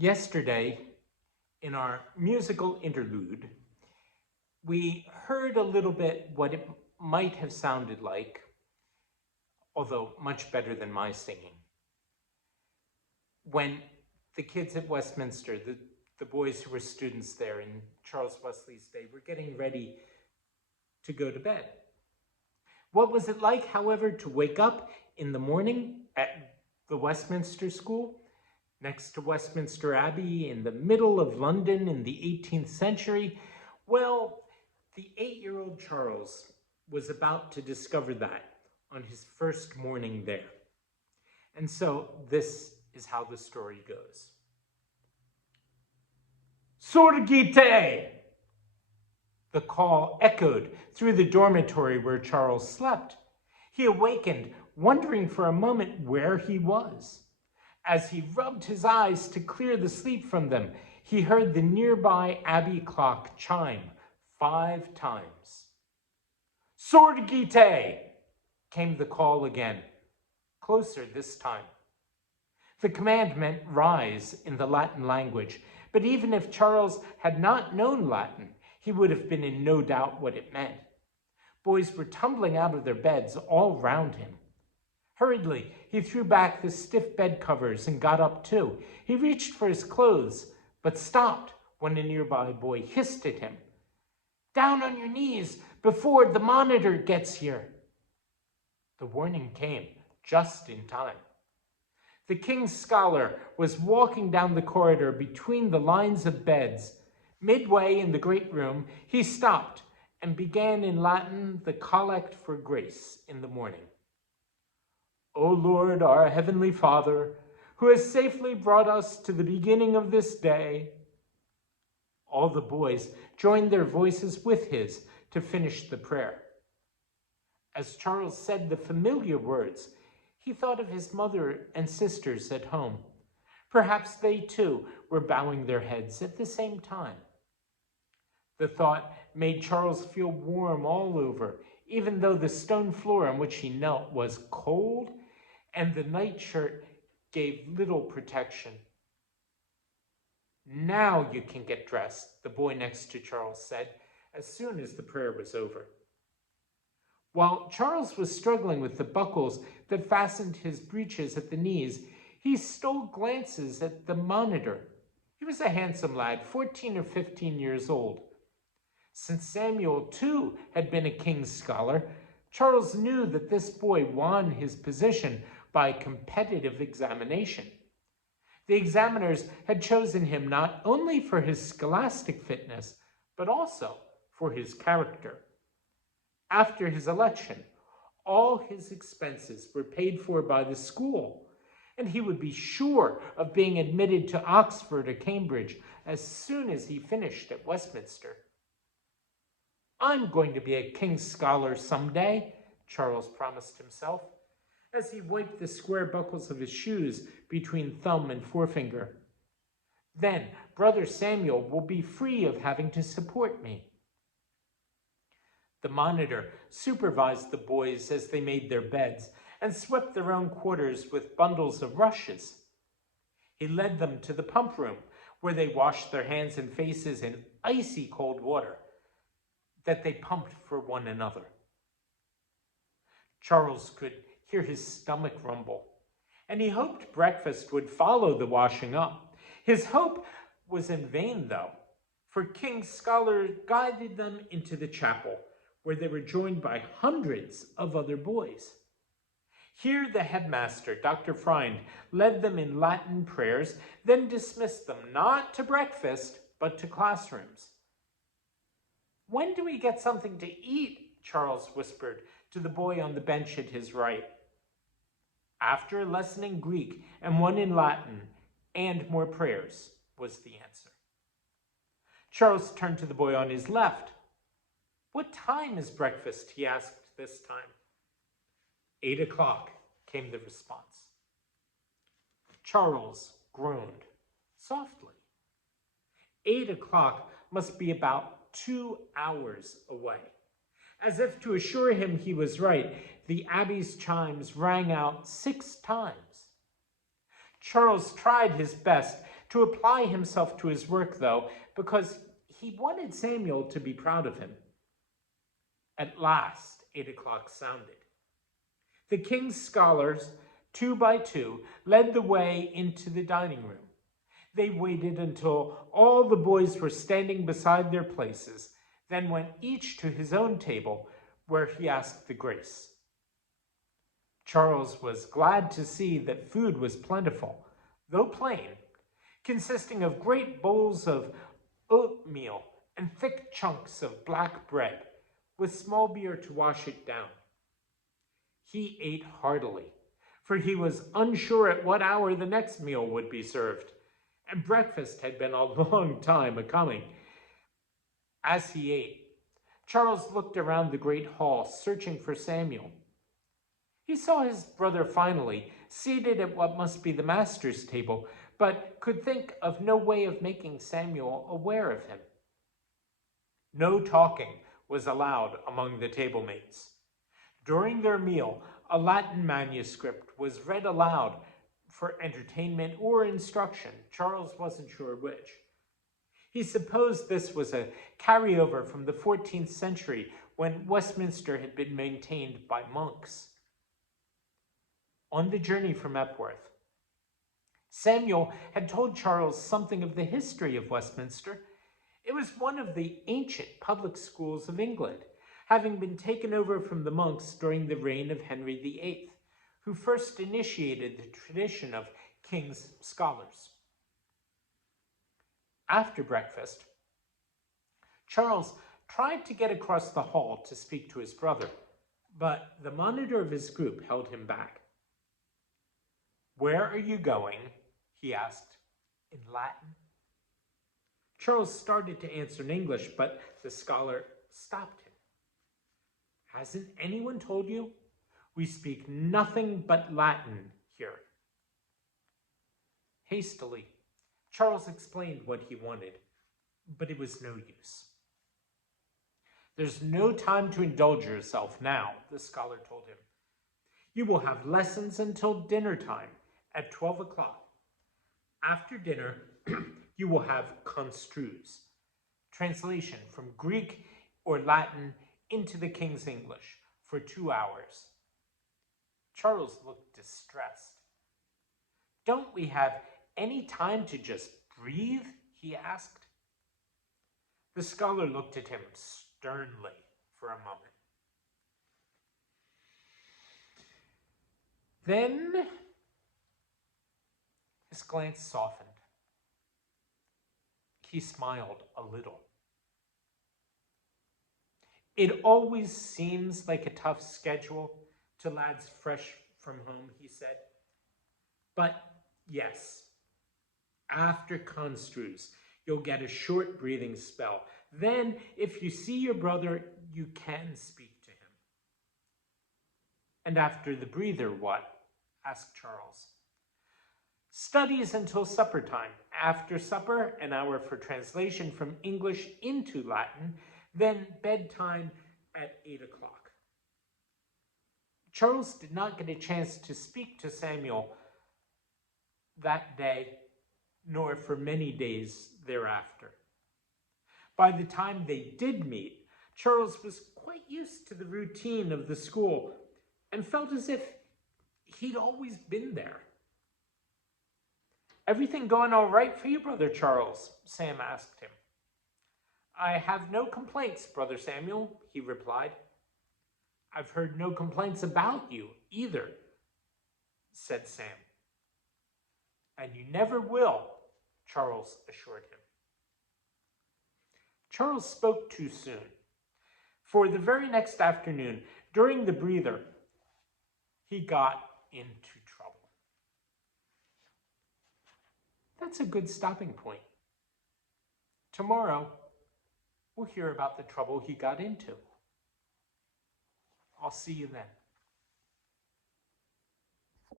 Yesterday, in our musical interlude, we heard a little bit what it might have sounded like, although much better than my singing, when the kids at Westminster, the boys who were students there in Charles Wesley's day, were getting ready to go to bed. What was it like, however, to wake up in the morning at the Westminster School, next to Westminster Abbey in the middle of London in the 18th century? Well, the 8-year-old Charles was about to discover that on his first morning there. And so this is how the story goes. Sorgite! The call echoed through the dormitory where Charles slept. He awakened, wondering for a moment where he was. As he rubbed his eyes to clear the sleep from them, he heard the nearby Abbey clock chime 5 times. Sorgite! Came the call again, closer this time. The command meant rise in the Latin language, but even if Charles had not known Latin, he would have been in no doubt what it meant. Boys were tumbling out of their beds all round him. Hurriedly, he threw back the stiff bed covers and got up too. He reached for his clothes, but stopped when a nearby boy hissed at him. "Down on your knees before the monitor gets here." The warning came just in time. The king's scholar was walking down the corridor between the lines of beds. Midway in the great room, he stopped and began in Latin the collect for grace in the morning. "O Lord, our heavenly Father, who has safely brought us to the beginning of this day." All the boys joined their voices with his to finish the prayer. As Charles said the familiar words, he thought of his mother and sisters at home. Perhaps they too were bowing their heads at the same time. The thought made Charles feel warm all over, even though the stone floor on which he knelt was cold and the nightshirt gave little protection. "Now you can get dressed," the boy next to Charles said, as soon as the prayer was over. While Charles was struggling with the buckles that fastened his breeches at the knees, he stole glances at the monitor. He was a handsome lad, 14 or 15 years old. Since Samuel, too, had been a king's scholar, Charles knew that this boy won his position by competitive examination. The examiners had chosen him not only for his scholastic fitness, but also for his character. After his election, all his expenses were paid for by the school, and he would be sure of being admitted to Oxford or Cambridge as soon as he finished at Westminster. "I'm going to be a king's scholar someday," Charles promised himself, as he wiped the square buckles of his shoes between thumb and forefinger. "Then Brother Samuel will be free of having to support me." The monitor supervised the boys as they made their beds and swept their own quarters with bundles of rushes. He led them to the pump room, where they washed their hands and faces in icy cold water that they pumped for one another. Charles could hear his stomach rumble, and he hoped breakfast would follow the washing up. His hope was in vain, though, for King's scholar guided them into the chapel, where they were joined by hundreds of other boys. Here the headmaster, Dr. Freund, led them in Latin prayers, then dismissed them not to breakfast, but to classrooms. "When do we get something to eat?" Charles whispered to the boy on the bench at his right. "After a lesson in Greek and one in Latin, and more prayers," was the answer. Charles turned to the boy on his left. "What time is breakfast?" he asked this time. 8 o'clock, came the response. Charles groaned softly. 8 o'clock must be about 2 hours away. As if to assure him he was right, the Abbey's chimes rang out 6 times. Charles tried his best to apply himself to his work, though, because he wanted Samuel to be proud of him. At last, 8 o'clock sounded. The king's scholars, 2 by 2, led the way into the dining room. They waited until all the boys were standing beside their places, then went each to his own table, where he asked the grace. Charles was glad to see that food was plentiful, though plain, consisting of great bowls of oatmeal and thick chunks of black bread, with small beer to wash it down. He ate heartily, for he was unsure at what hour the next meal would be served, and breakfast had been a long time a-coming. As he ate, Charles looked around the great hall, searching for Samuel. He saw his brother finally, seated at what must be the master's table, but could think of no way of making Samuel aware of him. No talking was allowed among the table mates. During their meal, a Latin manuscript was read aloud for entertainment or instruction. Charles wasn't sure which. He supposed this was a carryover from the 14th century when Westminster had been maintained by monks. On the journey from Epworth, Samuel had told Charles something of the history of Westminster. It was one of the ancient public schools of England, having been taken over from the monks during the reign of Henry VIII, who first initiated the tradition of king's scholars. After breakfast, Charles tried to get across the hall to speak to his brother, but the monitor of his group held him back. "Where are you going?" he asked in Latin. Charles started to answer in English, but the scholar stopped him. "Hasn't anyone told you? We speak nothing but Latin here." Hastily, Charles explained what he wanted, but it was no use. "There's no time to indulge yourself now," the scholar told him. "You will have lessons until dinner time at 12 o'clock. After dinner, you will have construes, translation from Greek or Latin into the King's English, for 2 hours. Charles looked distressed. "Don't we have any time to just breathe?" he asked. The scholar looked at him sternly for a moment. Then his glance softened. He smiled a little. "It always seems like a tough schedule to lads fresh from home," he said. "But yes, after construes, you'll get a short breathing spell. Then, if you see your brother, you can speak to him." "And after the breather, what?" asked Charles. "Studies until supper time. After supper, an hour for translation from English into Latin, then bedtime at 8 o'clock. Charles did not get a chance to speak to Samuel that day, nor for many days thereafter. By the time they did meet, Charles was quite used to the routine of the school and felt as if he'd always been there. "Everything going all right for you, Brother Charles?" Sam asked him. "I have no complaints, Brother Samuel," he replied. "I've heard no complaints about you either," said Sam. "And you never will," Charles assured him. Charles spoke too soon, for the very next afternoon, during the breather, he got into trouble. That's a good stopping point. Tomorrow, we'll hear about the trouble he got into. I'll see you then.